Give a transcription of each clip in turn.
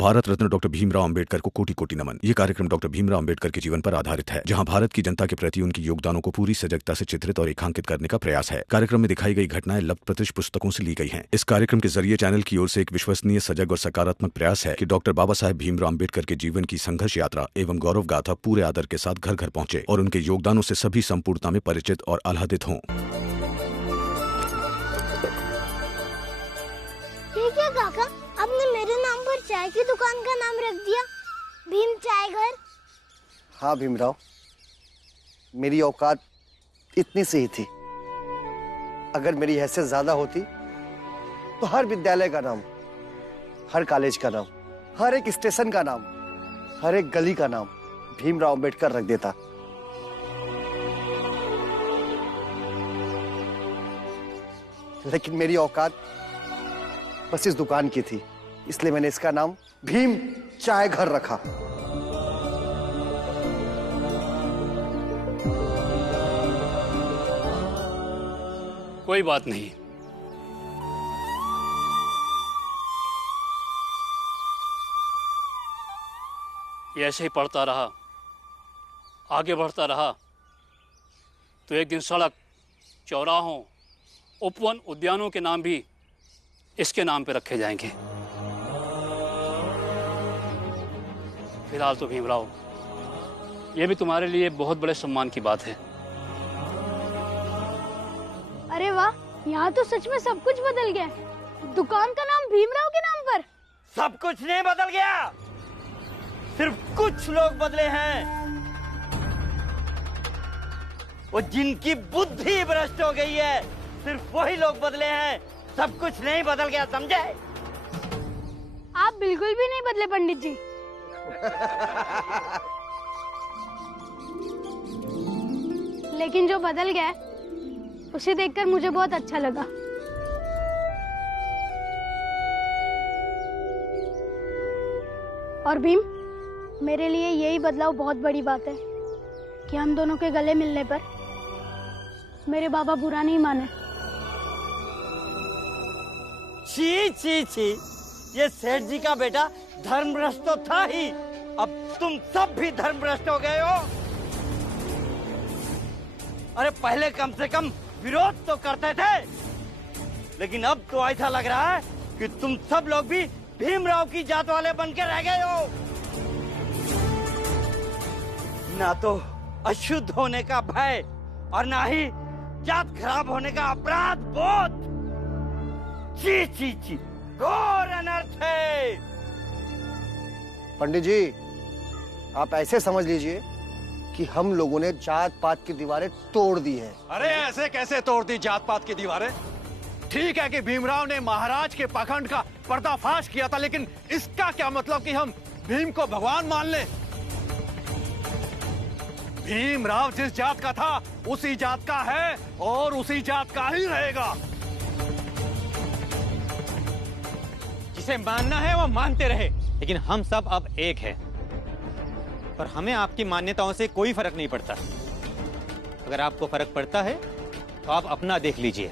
Bharat Ratna doctor Bhimrao Ambedkar को कोटि कोटि नमन। ये कार्यक्रम डॉक्टर भीमराव अंबेडकर के जीवन पर आधारित है, जहां भारत की जनता के प्रति उनके योगदानों को पूरी सजगता से चित्रित और रेखांकित करने का प्रयास है। कार्यक्रम में दिखाई गई घटनाएं लब्ध प्रतिष्ठ पुस्तकों से ली गई हैं। इस कार्यक्रम के जरिए चैनल की ओर से एक विश्वसनीय, सजग और सकारात्मक प्रयास है कि डॉक्टर बाबा साहेब भीमराव अंबेडकर के जीवन की संघर्ष यात्रा एवं गौरव गाथा पूरे आदर के साथ घर घर पहुंचे और उनके योगदानों से सभी संपूर्णता में परिचित और आह्लादित हों। काका, आपने मेरे नाम पर चाय की दुकान का नाम रख दिया, भीम चाय घर। हाँ भीमराव, मेरी औकात इतनी सी ही थी। अगर मेरी हैसियत ज्यादा होती तो हर विद्यालय का नाम, हर कॉलेज का नाम, हर एक स्टेशन का नाम, हर एक गली का नाम भीमराव अंबेडकर रख देता। लेकिन मेरी औकात बस इस दुकान की थी, इसलिए मैंने इसका नाम भीम चाय घर रखा। कोई बात नहीं, ये ऐसे ही पढ़ता रहा, आगे बढ़ता रहा तो एक दिन सड़क, चौराहों, उपवन, उद्यानों के नाम भी इसके नाम पे रखे जाएंगे। फिलहाल तो भीमराव, ये भी तुम्हारे लिए बहुत बड़े सम्मान की बात है। अरे वाह, यहाँ तो सच में सब कुछ बदल गया। दुकान का नाम भीमराव के नाम पर। सब कुछ नहीं बदल गया, सिर्फ कुछ लोग बदले हैं। वो जिनकी बुद्धि भ्रष्ट हो गई है, सिर्फ वही लोग बदले हैं। सब कुछ नहीं बदल गया, समझे? आप बिल्कुल भी नहीं बदले पंडित जी। लेकिन जो बदल गया उसे देखकर मुझे बहुत अच्छा लगा। और भीम, मेरे लिए यही बदलाव बहुत बड़ी बात है कि हम दोनों के गले मिलने पर मेरे बाबा बुरा नहीं माने। छी छी छी, ये सेठ जी का बेटा धर्मभ्रष्ट तो था ही, अब तुम सब भी धर्मभ्रष्ट हो गए हो। अरे पहले कम से कम विरोध तो करते थे, लेकिन अब तो ऐसा लग रहा है कि तुम सब लोग भी भीमराव की जात वाले बन के रह गए हो। ना तो अशुद्ध होने का भय और ना ही जात खराब होने का अपराध बोध। ची ची ची, घोर अनर्थ है। पंडित जी, आप ऐसे समझ लीजिए कि हम लोगों ने जात पात की दीवारें तोड़ दी है। अरे ऐसे कैसे तोड़ दी जात पात की दीवारें? ठीक है कि भीमराव ने महाराज के पाखंड का पर्दाफाश किया था, लेकिन इसका क्या मतलब कि हम भीम को भगवान मान लें? भीमराव जिस जात का था उसी जात का है और उसी जात का ही रहेगा। जिसे मानना है वो मानते रहे, लेकिन हम सब अब एक हैं और हमें आपकी मान्यताओं से कोई फर्क नहीं पड़ता। अगर आपको फर्क पड़ता है तो आप अपना देख लीजिए।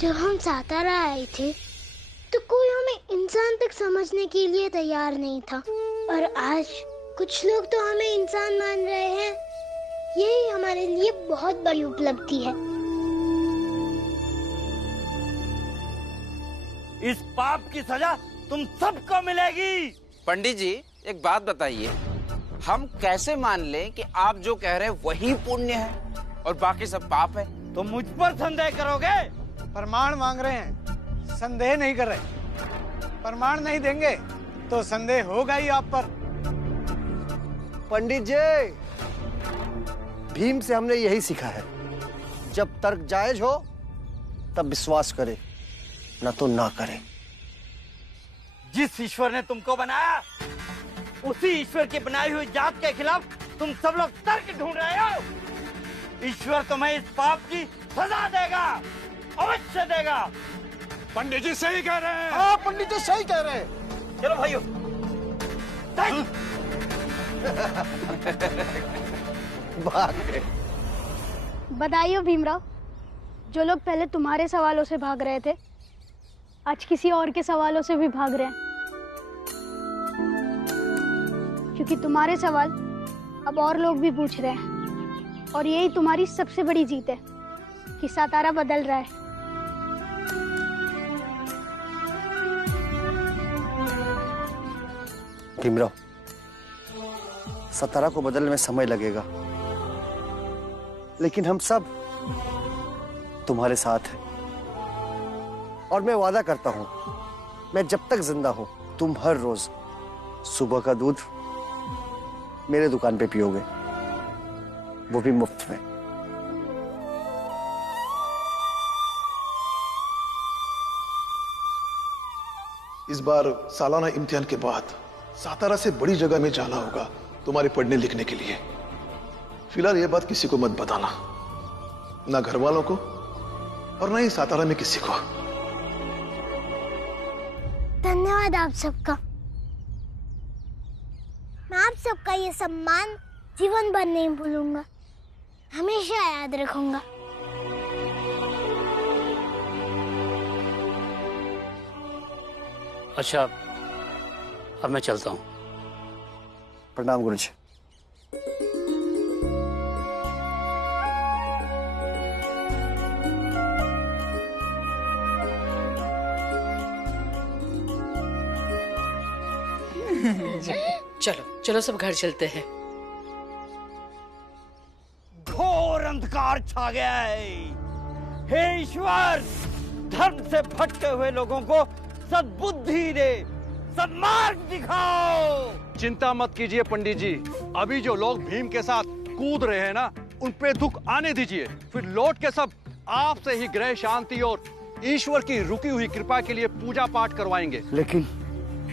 जब हम सातारा आए थे तो कोई हमें इंसान तक समझने के लिए तैयार नहीं था, और आज कुछ लोग तो हमें इंसान मान रहे हैं। यही हमारे लिए बहुत बड़ी उपलब्धि है। इस पाप की सजा तुम सबको मिलेगी। पंडित जी, एक बात बताइए, हम कैसे मान लें कि आप जो कह रहे हैं वही पुण्य है और बाकी सब पाप है? तो मुझ पर संदेह करोगे? प्रमाण मांग रहे हैं, संदेह नहीं कर रहे। प्रमाण नहीं देंगे तो संदेह होगा ही आप पर। पंडित जी, भीम से हमने यही सीखा है, जब तर्क जायज हो तब विश्वास करे, न तो ना करे। जिस ईश्वर ने तुमको बनाया, उसी ईश्वर की बनाई हुई जात के खिलाफ तुम सब लोग तर्क ढूंढ रहे हो। ईश्वर तुम्हें इस पाप की सजा देगा, अवश्य देगा। पंडित जी सही कह रहे हैं। हाँ, पंडित जी सही कह रहे हैं। चलो भाइयों, बधाई हो भीमराव, जो लोग पहले तुम्हारे सवालों से भाग रहे थे आज किसी और के सवालों से भी भाग रहे हैं, क्योंकि तुम्हारे सवाल अब और लोग भी पूछ रहे हैं, और यही तुम्हारी सबसे बड़ी जीत है कि सातारा बदल रहा है। भीमराव, सतारा को बदलने में समय लगेगा, लेकिन हम सब तुम्हारे साथ हैं। और मैं वादा करता हूं, मैं जब तक जिंदा हूं, तुम हर रोज सुबह का दूध मेरे दुकान पे पियोगे, वो भी मुफ्त में। इस बार सालाना इम्तिहान के बाद सातारा से बड़ी जगह में जाना होगा तुम्हारे पढ़ने लिखने के लिए। फिलहाल यह बात किसी को मत बताना, ना घर वालों को और ना ही सातारा में किसी को। धन्यवाद आप सबका। मैं आप सबका ये सम्मान जीवन भर नहीं भूलूंगा, हमेशा याद रखूंगा। अच्छा, अब मैं चलता हूँ। प्रणाम गुरुजी। चलो चलो सब घर चलते हैं। घोर अंधकार छा गया है। हे ईश्वर, धर्म से भटके हुए लोगों को सद्बुद्धि दे, सन्मार्ग दिखाओ। चिंता मत कीजिए पंडित जी, अभी जो लोग भीम के साथ कूद रहे हैं ना, उन पे दुख आने दीजिए, फिर लौट के सब आपसे ही ग्रह शांति और ईश्वर की रुकी हुई कृपा के लिए पूजा पाठ करवाएंगे। लेकिन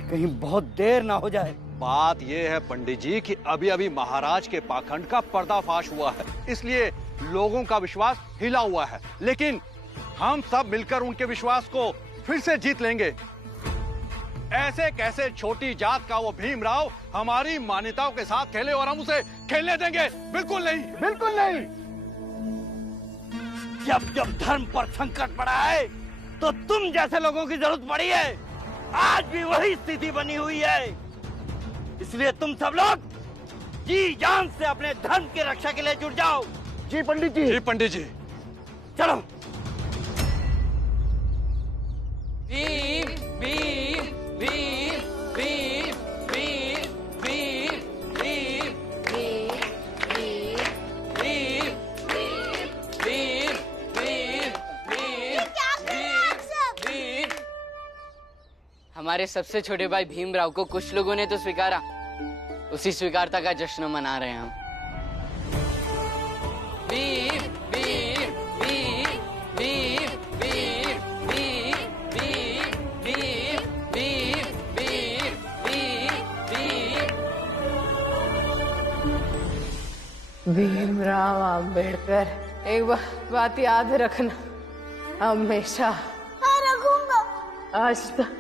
कहीं बहुत देर ना हो जाए। बात यह है पंडित जी कि अभी अभी महाराज के पाखंड का पर्दाफाश हुआ है, इसलिए लोगों का विश्वास हिला हुआ है, लेकिन हम सब मिलकर उनके विश्वास को फिर से जीत लेंगे। ऐसे कैसे छोटी जात का वो भीमराव हमारी मान्यताओं के साथ खेले और हम उसे खेलने देंगे? बिल्कुल नहीं, बिल्कुल नहीं। जब जब धर्म पर संकट पड़ा है तो तुम जैसे लोगों की जरूरत पड़ी है। आज भी वही स्थिति बनी हुई है, इसलिए तुम सब लोग जी जान से अपने धर्म की रक्षा के लिए जुट जाओ। जी पंडित जी। जी पंडित जी। चलो। भीम भीम भीम भीम भीम भीम भीम भीम भीम भीम भीम भीम। हमारे सबसे छोटे भाई भीमराव को कुछ लोगों ने तो स्वीकारा, उसी स्वीकारता का जश्न मना रहे हैं हम। भीम भीम भीम भीम भीम भीम भीम भीम भीम भीम भीम। भीमराव अंबेडकर, एक बात याद रखना, हमेशा। हाँ, रखूंगा। आज तक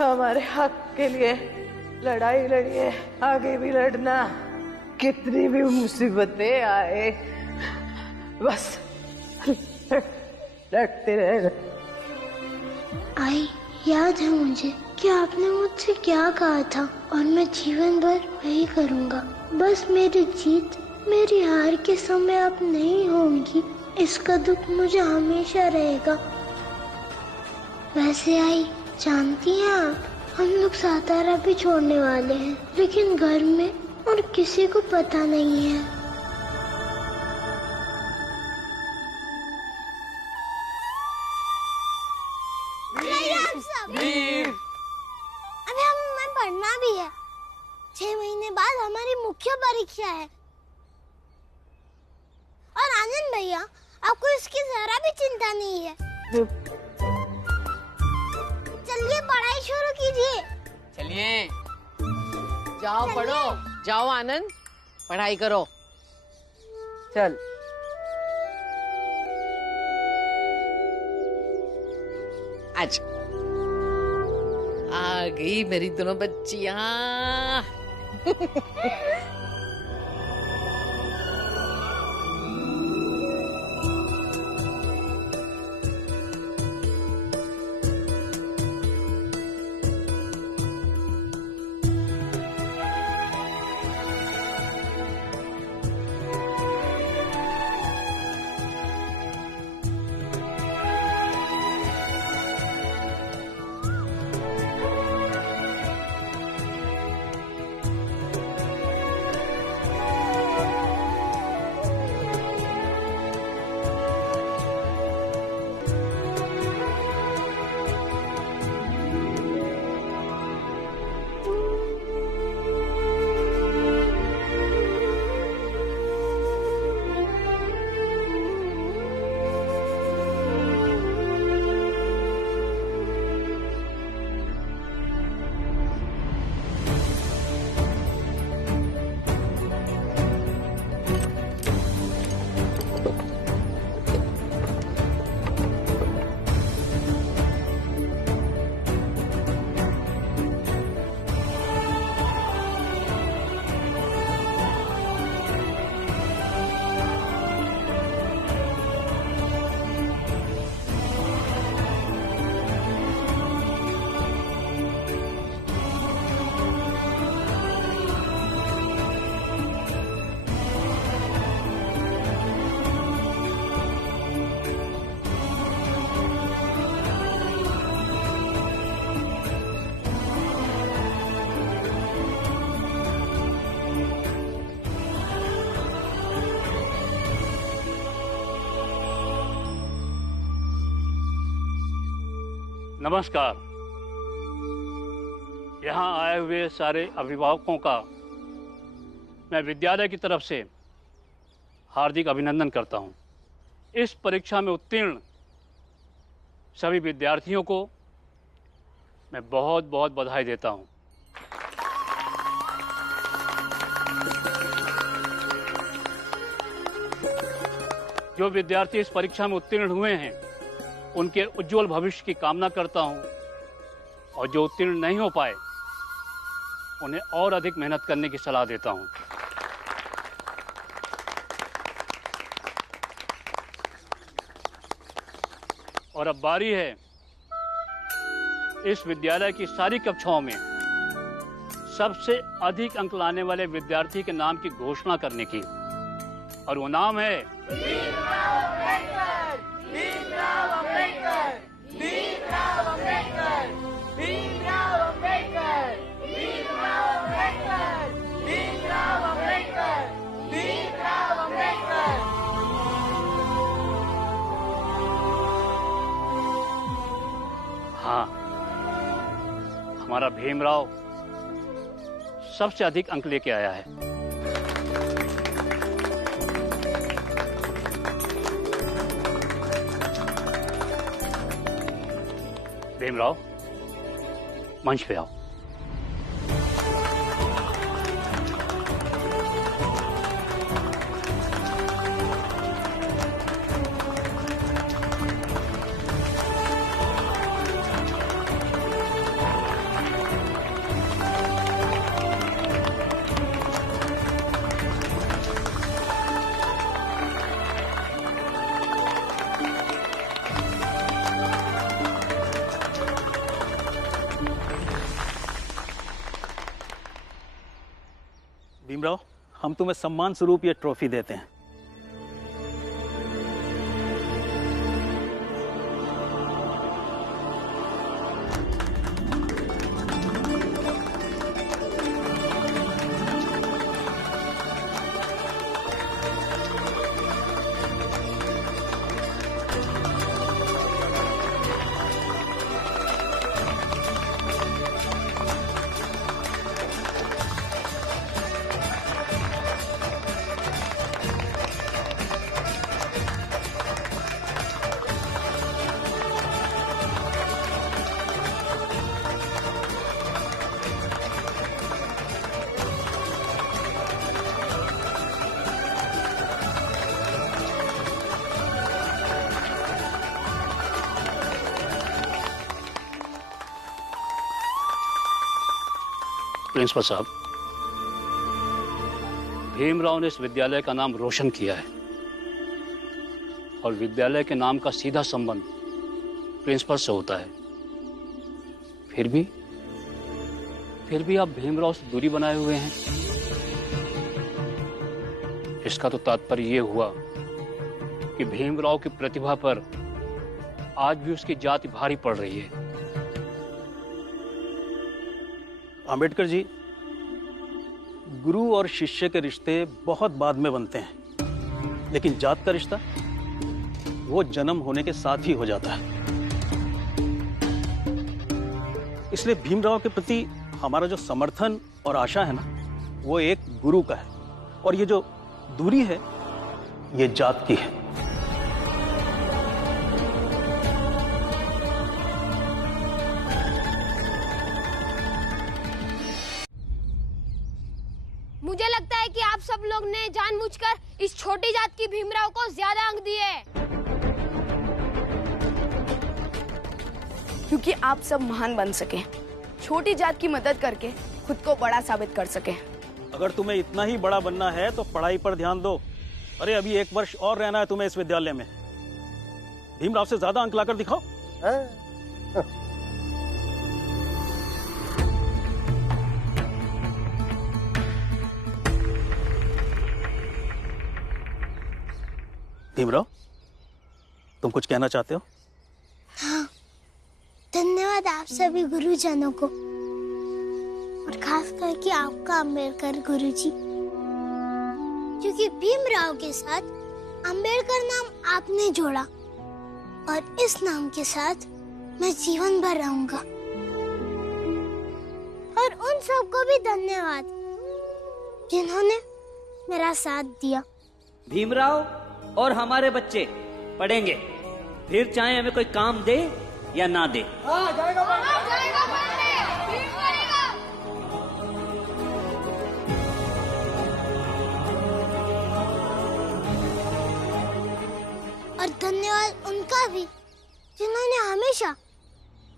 हमारे हक के लिए लड़ाई लड़ी है, आगे भी लड़ना। कितनी भी मुसीबतें आए, बस लड़ते रहना। आई, याद है मुझे कि आपने मुझसे क्या कहा था, और मैं जीवन भर वही करूंगा। बस मेरी जीत, मेरी हार के समय आप नहीं होंगी, इसका दुख मुझे हमेशा रहेगा। वैसे आई, जानती हैं आप, हम लोग सातारा भी छोड़ने वाले हैं, लेकिन घर में और किसी को पता नहीं है। अभी हमें पढ़ना भी है। 6 महीने बाद हमारी मुख्य परीक्षा है। और आनंद भैया, आपको इसकी जरा भी चिंता नहीं है। चलिए पढ़ाई शुरू कीजिए। चलिए, जाओ पढ़ो, जाओ आनंद, पढ़ाई करो। चल। आज आ गई मेरी दोनों बच्चियां। नमस्कार। यहाँ आए हुए सारे अभिभावकों का मैं विद्यालय की तरफ से हार्दिक अभिनंदन करता हूँ। इस परीक्षा में उत्तीर्ण सभी विद्यार्थियों को मैं बहुत बहुत बधाई देता हूँ। जो विद्यार्थी इस परीक्षा में उत्तीर्ण हुए हैं उनके उज्जवल भविष्य की कामना करता हूँ, और जो उत्तीर्ण नहीं हो पाए उन्हें और अधिक मेहनत करने की सलाह देता हूँ। और अब बारी है इस विद्यालय की सारी कक्षाओं में सबसे अधिक अंक लाने वाले विद्यार्थी के नाम की घोषणा करने की, और वो नाम है हाँ, हमारा भीमराव सबसे अधिक अंक लेके आया है। भीमराव, मंच पे आओ। भीमराव, हम तुम्हें सम्मान स्वरूप ये ट्रॉफी देते हैं। प्रिंसिपल साहब, भीमराव ने इस विद्यालय का नाम रोशन किया है, और विद्यालय के नाम का सीधा संबंध प्रिंसिपल से होता है। फिर भी आप भीमराव से दूरी बनाए हुए हैं। इसका तो तात्पर्य यह हुआ कि भीमराव की प्रतिभा पर आज भी उसकी जाति भारी पड़ रही है। अंबेडकर जी, गुरु और शिष्य के रिश्ते बहुत बाद में बनते हैं, लेकिन जात का रिश्ता वो जन्म होने के साथ ही हो जाता है। इसलिए भीमराव के प्रति हमारा जो समर्थन और आशा है ना, वो एक गुरु का है, और ये जो दूरी है ये जात की है। मुझे लगता है कि आप सब लोग ने जानबूझकर इस छोटी जात की भीमराव को ज्यादा अंक दिए, क्योंकि आप सब महान बन सके, छोटी जात की मदद करके खुद को बड़ा साबित कर सके। अगर तुम्हें इतना ही बड़ा बनना है तो पढ़ाई पर ध्यान दो। अरे अभी 1 वर्ष और रहना है तुम्हें इस विद्यालय में। भीमराव से ज्यादा अंक लाकर दिखाओ। भीमराव, तुम कुछ कहना चाहते हो? हाँ, धन्यवाद आप सभी गुरुजनों को, और खास करके आपका अम्बेडकर गुरुजी, क्योंकि भीमराव के साथ अम्बेडकर नाम आपने जोड़ा, और इस नाम के साथ मैं जीवन भर रहूंगा। और उन सबको भी धन्यवाद जिन्होंने मेरा साथ दिया। भीमराव और हमारे बच्चे पढ़ेंगे, फिर चाहे हमें कोई काम दे या ना दे। और धन्यवाद उनका भी जिन्होंने हमेशा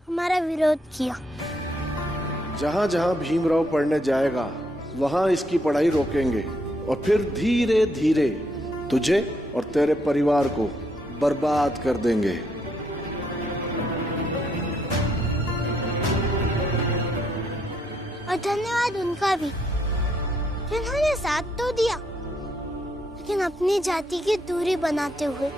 हमारा विरोध किया। जहाँ जहाँ भीमराव पढ़ने जाएगा वहाँ इसकी पढ़ाई रोकेंगे और फिर धीरे धीरे तुझे और तेरे परिवार को बर्बाद कर देंगे। और धन्यवाद उनका भी जिन्होंने साथ तो दिया लेकिन अपनी जाति की दूरी बनाते हुए।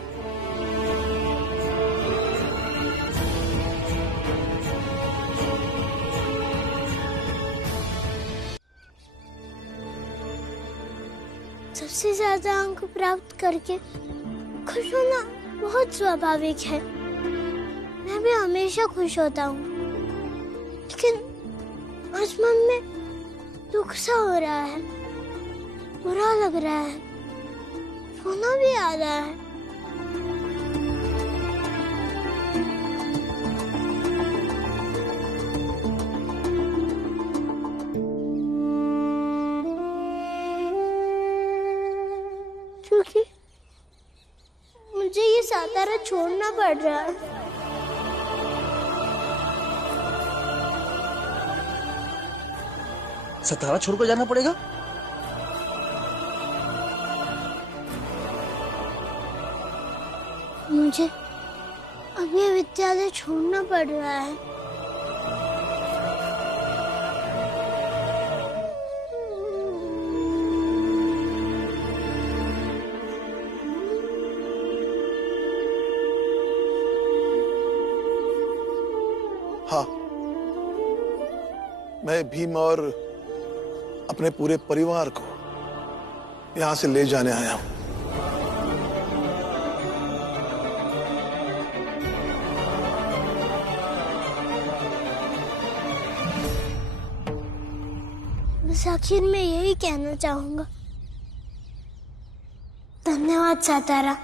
सबसे ज्यादा अंक प्राप्त करके खुश होना बहुत स्वाभाविक है। मैं भी हमेशा खुश होता हूँ, लेकिन आज मन में दुख सा हो रहा है, बुरा लग रहा है, रोना भी आ रहा है। क्योंकि मुझे ये सातारा छोड़ना पड़ रहा है। सातारा छोड़कर जाना पड़ेगा? मुझे अब ये विद्यालय छोड़ना पड़ रहा है। हाँ, मैं भीम और अपने पूरे परिवार को यहां से ले जाने आया हूं। बस आखिर में यही कहना चाहूंगा, धन्यवाद सातारा।